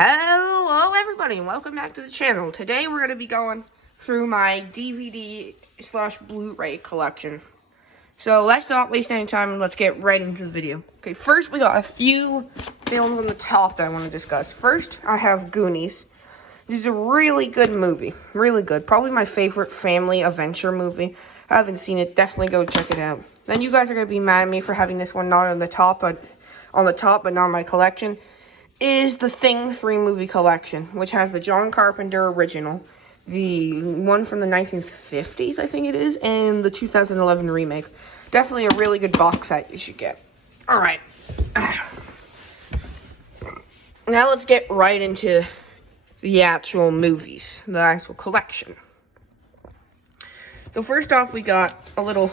Hello everybody and welcome back to the channel. Today we're going to be going through my DVD/Blu-ray collection. So let's not waste any time and let's get right into the video. Okay, first we got a few films on the top that I want to discuss. First, I have Goonies. This is a really good movie. Really good. Probably my favorite family adventure movie. I haven't seen it. Definitely go check it out. Then you guys are going to be mad at me for having this one not on the top, but not in my collection. Is the Thing 3 movie collection, which has the John Carpenter original, the one from the 1950s, I think it is, and the 2011 remake. Definitely a really good box set you should get. Alright. Now let's get right into the actual movies, the actual collection. So first off, we got a little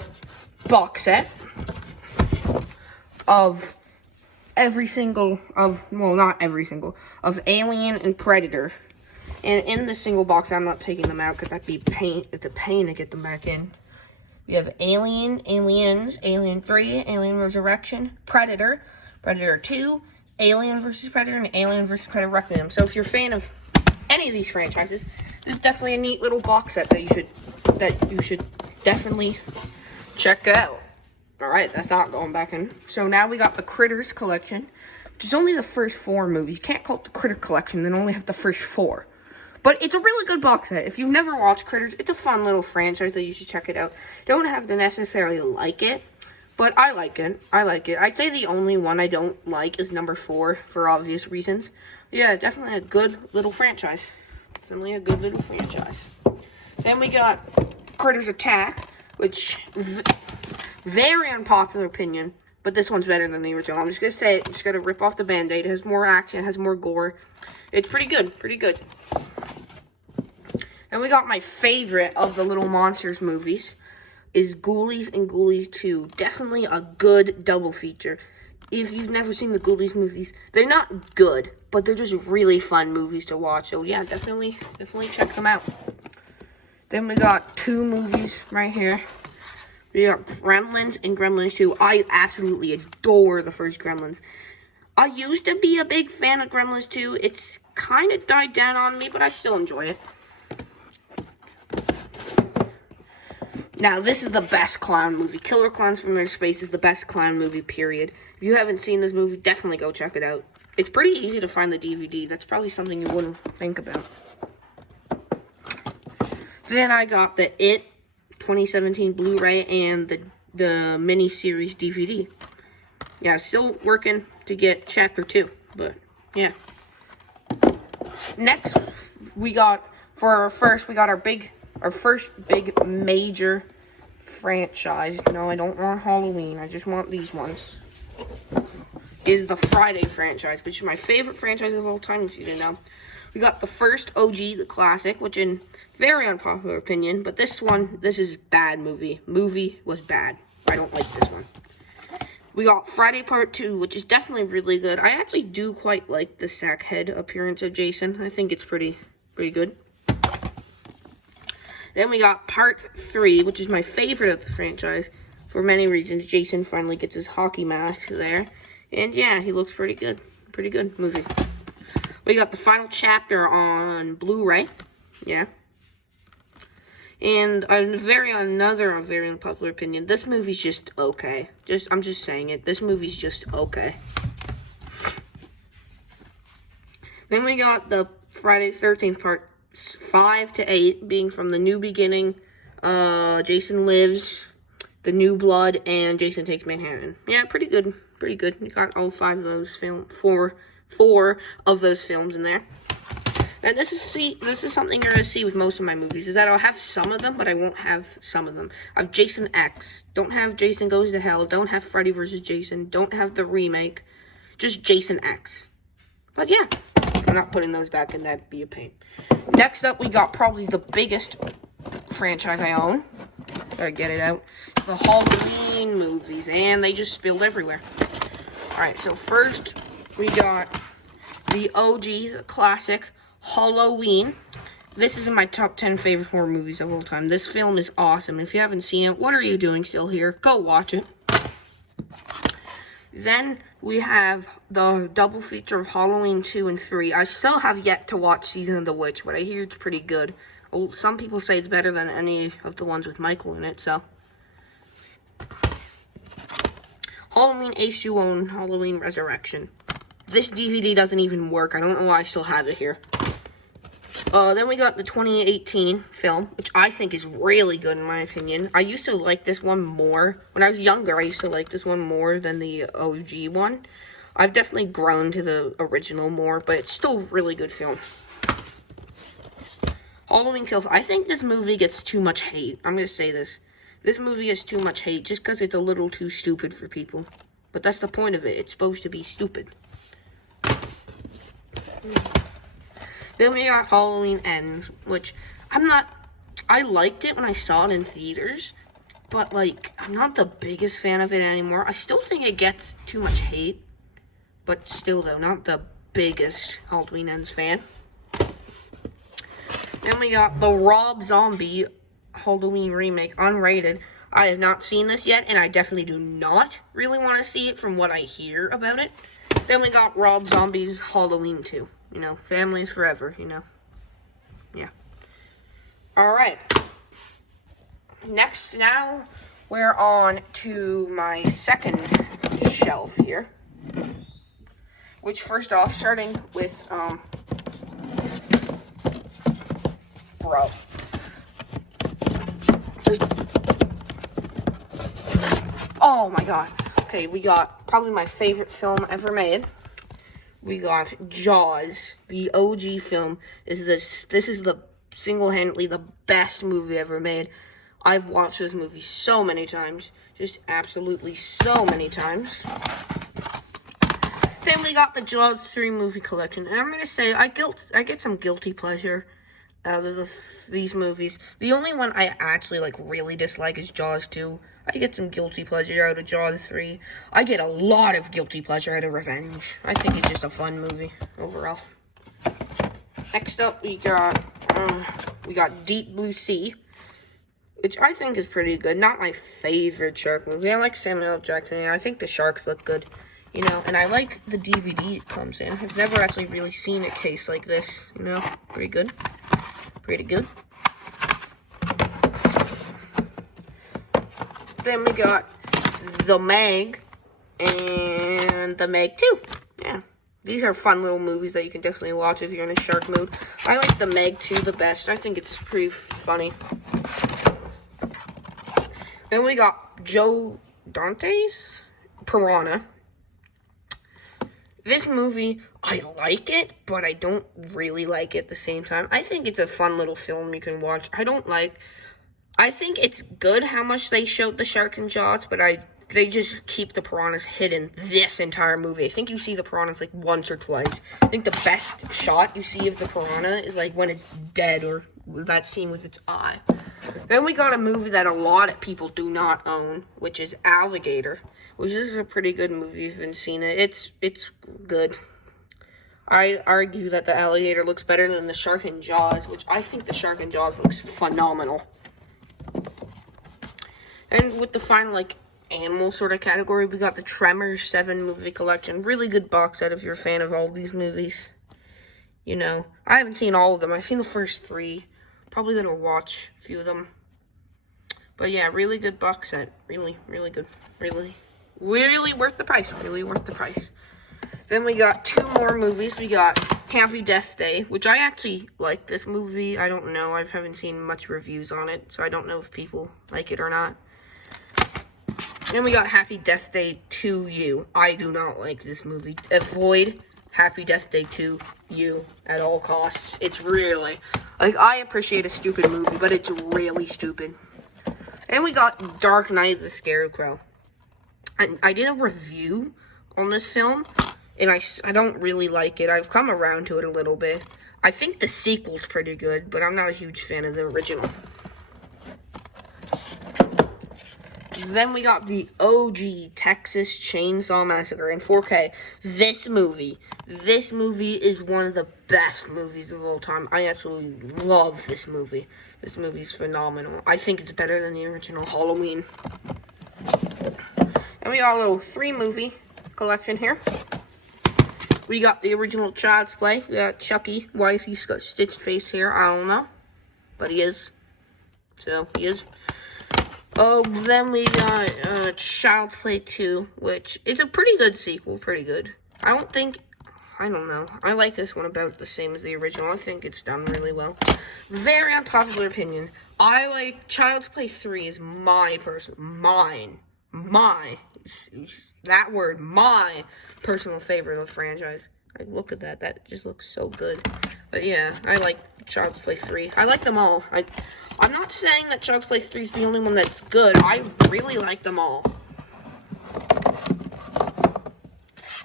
box set of of Alien and Predator. And in this single box, I'm not taking them out because that'd be it's a pain to get them back in. We have Aliens, Alien 3, Alien Resurrection, Predator, Predator 2, Alien vs. Predator, and Alien vs. Predator Requiem. So if you're a fan of any of these franchises, this is definitely a neat little box set that you should definitely check out. Alright, that's not going back in. So now we got the Critters collection, which is only the first 4 movies. You can't call it the Critter collection, then only have the first 4. But it's a really good box set. If you've never watched Critters, it's a fun little franchise that you should check it out. Don't have to necessarily like it, but I like it. I'd say the only one I don't like is number 4, for obvious reasons. Yeah, definitely a good little franchise. Then we got Critters Attack, which... very unpopular opinion, but this one's better than the original. I'm just gonna say it. Just gotta rip off the band-aid. It has more action, it has more gore. It's pretty good, And we got my favorite of the Little Monsters movies is Ghoulies and Ghoulies 2. Definitely a good double feature. If you've never seen the Ghoulies movies, they're not good, but they're just really fun movies to watch. So yeah, definitely check them out. Then we got 2 movies right here. We got Gremlins and Gremlins 2. I absolutely adore the first Gremlins. I used to be a big fan of Gremlins 2. It's kind of died down on me, but I still enjoy it. Now, this is the best clown movie. Killer Clowns from Outer Space is the best clown movie, period. If you haven't seen this movie, definitely go check it out. It's pretty easy to find the DVD. That's probably something you wouldn't think about. Then I got the It 2017 Blu-ray and the mini-series DVD. Yeah, still working to get Chapter 2, but yeah. Next, we got our first big major franchise. No, I don't want Halloween. I just want these ones. Is the Friday franchise, which is my favorite franchise of all time, if you didn't know. We got the first OG, the classic, which in very unpopular opinion, but this is bad movie. Movie was bad. I don't like this one. We got Friday Part 2, which is definitely really good. I actually do quite like the sackhead appearance of Jason. I think it's pretty good. Then we got Part 3, which is my favorite of the franchise. For many reasons, Jason finally gets his hockey mask there. And yeah, he looks pretty good. Pretty good movie. We got the final chapter on Blu-ray. Yeah. And another very unpopular opinion. This movie's just okay. I'm just saying it. This movie's just okay. Then we got the Friday the 13th parts 5 to 8 being from The New Beginning, Jason Lives, The New Blood, and Jason Takes Manhattan. Yeah, pretty good. You got all 5 of those four of those films in there. And this is something you're going to see with most of my movies, is that I'll have some of them, but I won't have some of them. I have Jason X. Don't have Jason Goes to Hell. Don't have Freddy vs. Jason. Don't have the remake. Just Jason X. But yeah, I'm not putting those back in. That'd be a pain. Next up, we got probably the biggest franchise I own. Gotta get it out. The Halloween movies. And they just spilled everywhere. Alright, so first, we got the OG, the classic, Halloween. This is in my top 10 favorite horror movies of all time. This film is awesome. If you haven't seen it, what are you doing still here? Go watch it. Then we have the double feature of Halloween 2 and 3. I still have yet to watch Season of the Witch, but I hear it's pretty good. Oh, some people say it's better than any of the ones with Michael in it, so. Halloween H2O, Halloween Resurrection. This DVD doesn't even work. I don't know why I still have it here. Then we got the 2018 film, which I think is really good in my opinion. I used to like this one more. When I was younger, I used to like this one more than the OG one. I've definitely grown to the original more, but it's still a really good film. Halloween Kills. I think this movie gets too much hate. I'm going to say this. This movie gets too much hate just because it's a little too stupid for people. But that's the point of it. It's supposed to be stupid. Then we got Halloween Ends, which I liked it when I saw it in theaters, but, like, I'm not the biggest fan of it anymore. I still think it gets too much hate, but still, though, not the biggest Halloween Ends fan. Then we got the Rob Zombie Halloween remake, unrated. I have not seen this yet, and I definitely do not really want to see it from what I hear about it. Then we got Rob Zombie's Halloween 2. You know, families forever, you know. Yeah. Alright. Now, we're on to my second shelf here. Which, first off, starting with, bro. Oh my god. Okay, we got probably my favorite film ever made. We got Jaws, the OG film. This is the single-handedly the best movie ever made. I've watched this movie so many times, just absolutely so many times. Then we got the Jaws 3 movie collection, and I'm gonna say I get some guilty pleasure out of these movies. The only one I actually really dislike is Jaws 2. I get some guilty pleasure out of Jaws 3. I get a lot of guilty pleasure out of Revenge. I think it's just a fun movie overall. Next up, we got Deep Blue Sea, which I think is pretty good. Not my favorite shark movie. I like Samuel L. Jackson, and I think the sharks look good, you know. And I like the DVD it comes in. I've never actually really seen a case like this, you know. Pretty good. Pretty good. Then we got The Meg and The Meg 2. Yeah. These are fun little movies that you can definitely watch if you're in a shark mood. I like The Meg 2 the best. I think it's pretty funny. Then we got Joe Dante's Piranha. This movie, I like it, but I don't really like it at the same time. I think it's a fun little film you can watch. I think it's good how much they showed the shark in Jaws, but they just keep the piranhas hidden this entire movie. I think you see the piranhas once or twice. I think the best shot you see of the piranha is when it's dead, or that scene with its eye. Then we got a movie that a lot of people do not own, which is Alligator, which is a pretty good movie if you haven't seen it. It's good. I argue that the alligator looks better than the shark in Jaws, which I think the shark in Jaws looks phenomenal. And with the final, animal sort of category, we got the Tremors 7 movie collection. Really good box set if you're a fan of all these movies. You know, I haven't seen all of them. I've seen the first 3. Probably gonna watch a few of them. But yeah, really good box set. Really, really good. Really worth the price. Really worth the price. Then we got 2 more movies. We got Happy Death Day, which I actually like this movie. I don't know. I haven't seen much reviews on it, so I don't know if people like it or not. Then we got Happy Death Day 2U. I do not like this movie. Avoid Happy Death Day 2U at all costs. It's really, I appreciate a stupid movie, but it's really stupid. And we got Dark Knight the Scarecrow. I did a review on this film, and I don't really like it. I've come around to it a little bit. I think the sequel's pretty good, but I'm not a huge fan of the original. Then we got the OG Texas Chainsaw Massacre in 4K. This movie is one of the best movies of all time. I absolutely love this movie. This movie's phenomenal. I think it's better than the original Halloween. And we got a little 3 movie collection here. We got the original Child's Play. We got Chucky. Why is he got stitched face here? I don't know. But he is. So, he is. Oh, then we got Child's Play 2, which is a pretty good sequel. Pretty good. I don't know. I like this one about the same as the original. I think it's done really well. Very unpopular opinion. I like Child's Play 3 is my personal favorite of the franchise. Like, look at that. That just looks so good. But yeah, I like Child's Play 3. I like them all. I'm not saying that Child's Play 3 is the only one that's good. I really like them all.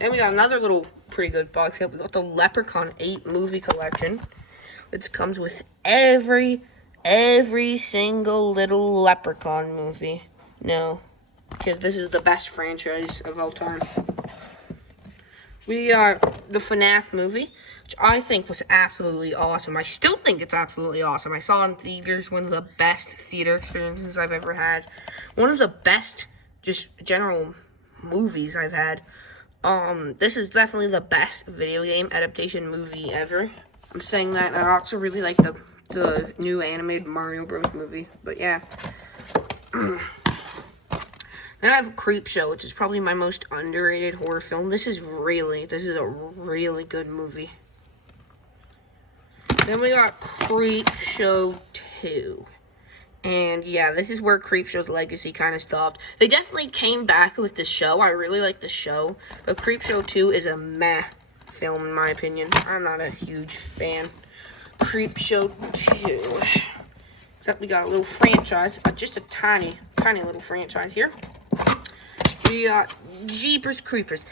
And we got another little pretty good box set. We got the Leprechaun 8 movie collection, which comes with every single little Leprechaun movie. No, because this is the best franchise of all time. We got the FNAF movie, which I think was absolutely awesome. I still think it's absolutely awesome. I saw it in theaters, one of the best theater experiences I've ever had. One of the best, just general movies I've had. This is definitely the best video game adaptation movie ever. I'm saying that. I also really like the new animated Mario Bros. Movie. But yeah. Then I have Creepshow, which is probably my most underrated horror film. This is a really good movie. Then we got Creepshow 2. And yeah, this is where Creepshow's legacy kind of stopped. They definitely came back with the show. I really like the show. But Creepshow 2 is a meh film, in my opinion. I'm not a huge fan. Creepshow 2. Except we got a little franchise. Just a tiny little franchise here. We got Jeepers Creepers.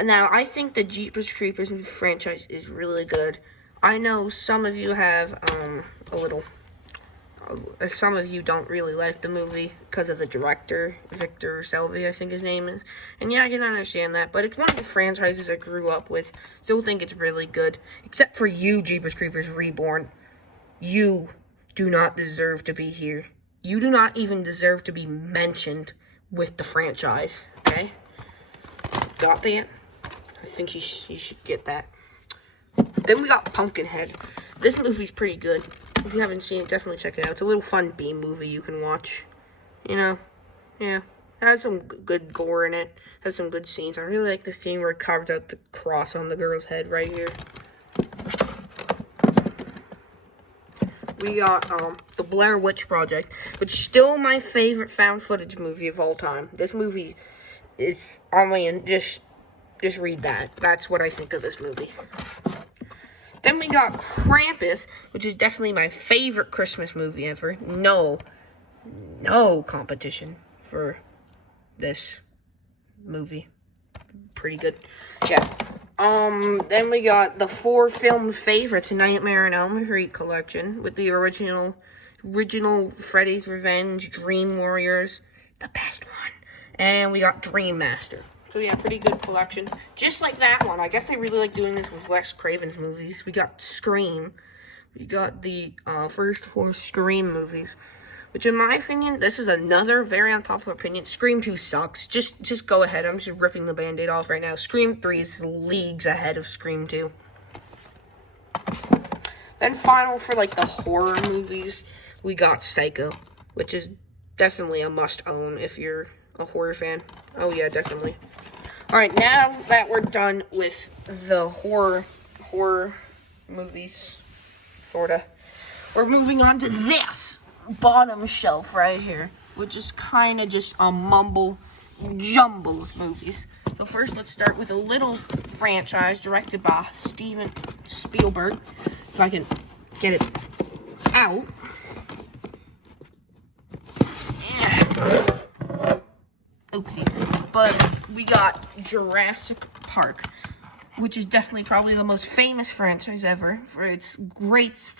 Now, I think the Jeepers Creepers franchise is really good. I know some of you have some of you don't really like the movie because of the director, Victor Salvi, I think his name is. And yeah, I can understand that, but it's one of the franchises I grew up with. Still think it's really good. Except for you, Jeepers Creepers Reborn. You do not deserve to be here. You do not even deserve to be mentioned with the franchise, okay? Got that? I think you should get that. Then we got Pumpkinhead. This movie's pretty good. If you haven't seen it, definitely check it out. It's a little fun B movie you can watch. You know, yeah. It has some good gore in it. It has some good scenes. I really like the scene where it carved out the cross on the girl's head right here. We got the Blair Witch Project, which is still my favorite found footage movie of all time. This movie is, I mean, just read that. That's what I think of this movie. Then we got Krampus, which is definitely my favorite Christmas movie ever. No competition for this movie. Pretty good. Yeah. Then we got the 4 film favorites, Nightmare on Elm Street collection with the original Freddy's Revenge, Dream Warriors, the best one. And we got Dream Master. So yeah, pretty good collection. Just like that one. I guess they really like doing this with Wes Craven's movies. We got Scream. We got the first 4 Scream movies. Which in my opinion, this is another very unpopular opinion. Scream 2 sucks. Just go ahead. I'm just ripping the Band-Aid off right now. Scream 3 is leagues ahead of Scream 2. Then final for like the horror movies, we got Psycho. Which is definitely a must-own if you're a horror fan. Oh yeah, definitely. Alright, now that we're done with the horror movies, sorta, we're moving on to this bottom shelf right here, which is kind of just a mumble jumble of movies. So first, let's start with a little franchise directed by Steven Spielberg. If I can get it out. Oopsie. But we got Jurassic Park, which is definitely probably the most famous franchise ever for its great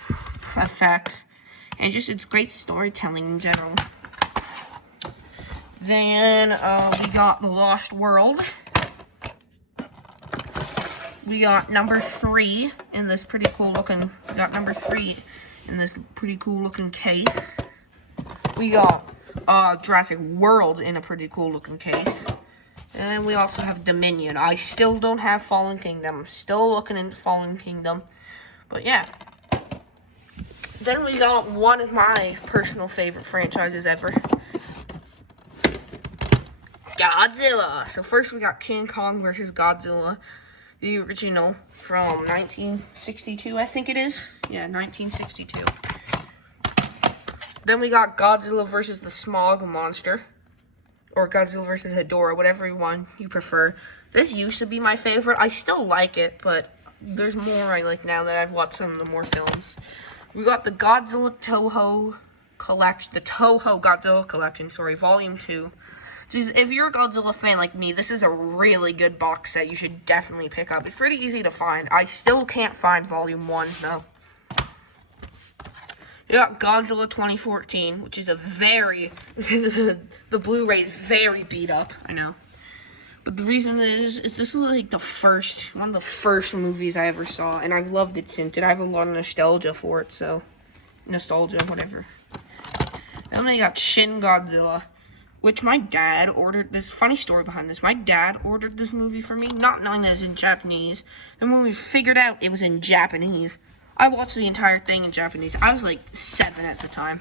effects and just its great storytelling in general. Then we got The Lost World. We got number 3 in this pretty cool looking. We got number 3 in this pretty cool looking case. We got Jurassic World in a pretty cool looking case. And we also have Dominion. I still don't have Fallen Kingdom. I'm still looking into Fallen Kingdom. But yeah. Then we got one of my personal favorite franchises ever. Godzilla. So first we got King Kong versus Godzilla. The original from 1962, I think it is. Yeah, 1962. Then we got Godzilla versus the Smog Monster. Or Godzilla versus Hedorah, whatever one you prefer. This used to be my favorite. I still like it, but there's more I like now that I've watched some of the more films. We got the Godzilla Toho Collection, the Toho Godzilla Collection, Volume 2. So if you're a Godzilla fan like me, this is a really good box set you should definitely pick up. It's pretty easy to find. I still can't find Volume 1, though. You got Godzilla 2014, which is a very... the Blu-ray is very beat up, I know. But the reason is this is like one of the first movies I ever saw, and I've loved it since. And I have a lot of nostalgia for it, so... Nostalgia, whatever. Then I got Shin Godzilla, which my dad ordered. This funny story behind this. My dad ordered this movie for me, not knowing that it was in Japanese. And when we figured out it was in Japanese, I watched the entire thing in Japanese. I was like 7 at the time.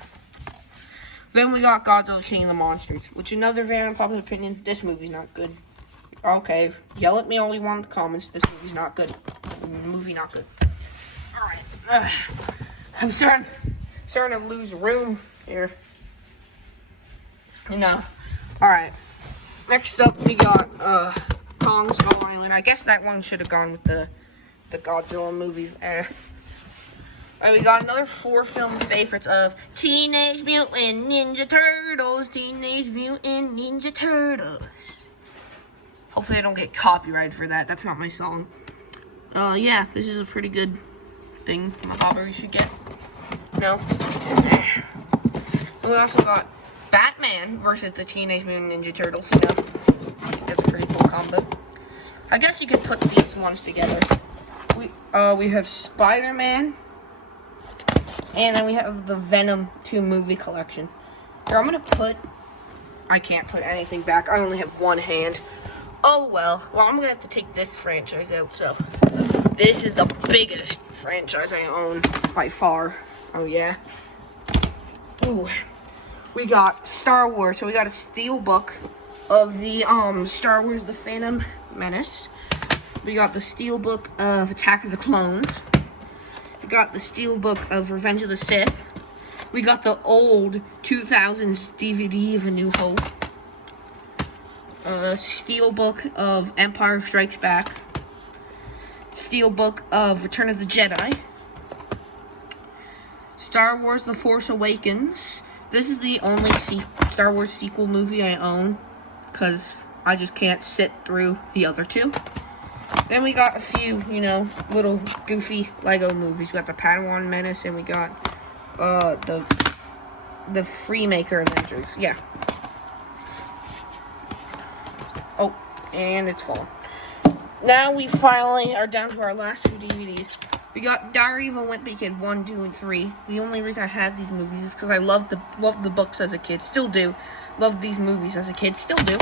Then we got Godzilla King of the Monsters, which another very unpopular opinion, this movie's not good. Okay, yell at me all you want in the comments. This movie's not good. Movie not good. Alright. I'm starting to lose room here. Alright. Next up, we got Kong Skull Island. I guess that one should have gone with the Godzilla movies there. Alright, we got another 4 film favorites of Teenage Mutant Ninja Turtles. Teenage Mutant Ninja Turtles. Hopefully I don't get copyrighted for that. That's not my song. Yeah, this is a pretty good thing. You should get. No? We also got Batman versus the Teenage Mutant Ninja Turtles, That's a pretty cool combo. I guess you could put these ones together. We have Spider-Man, and then we have the Venom 2 movie collection. Here, I can't put anything back. I only have one hand. Oh, well, I'm gonna have to take this franchise out, so. This is the biggest franchise I own, by far. Oh, yeah. Ooh. We got Star Wars, so we got a steelbook of the Star Wars The Phantom Menace. We got the steelbook of Attack of the Clones. We got the steelbook of Revenge of the Sith. We got the old 2000s DVD of A New Hope. Steelbook of Empire Strikes Back. Steelbook of Return of the Jedi. Star Wars The Force Awakens. This is the only Star Wars sequel movie I own, because I just can't sit through the other 2. Then we got a few, little goofy Lego movies. We got the Padawan Menace, and we got the Freemaker Avengers. Yeah. Oh, and it's fallen. Now we finally are down to our last 2 DVDs. We got Diary of a Wimpy Kid 1, 2, and 3. The only reason I have these movies is because I loved the books as a kid. Still do. Loved these movies as a kid. Still do.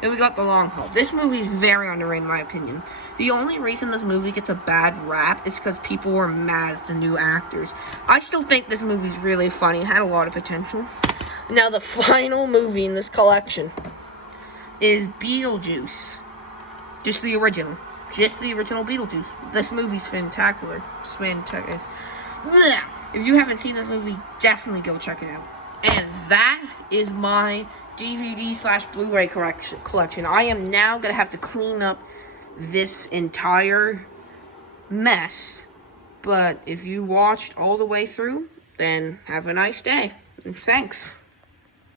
Then we got The Long Haul. This movie is very underrated in my opinion. The only reason this movie gets a bad rap is because people were mad at the new actors. I still think this movie's really funny. It had a lot of potential. Now the final movie in this collection is Beetlejuice. Just the original Beetlejuice. This movie's fantacular. It's fantastic. If you haven't seen this movie, definitely go check it out. And that is my DVD/Blu-ray collection. I am now going to have to clean up this entire mess. But if you watched all the way through, then have a nice day. And thanks.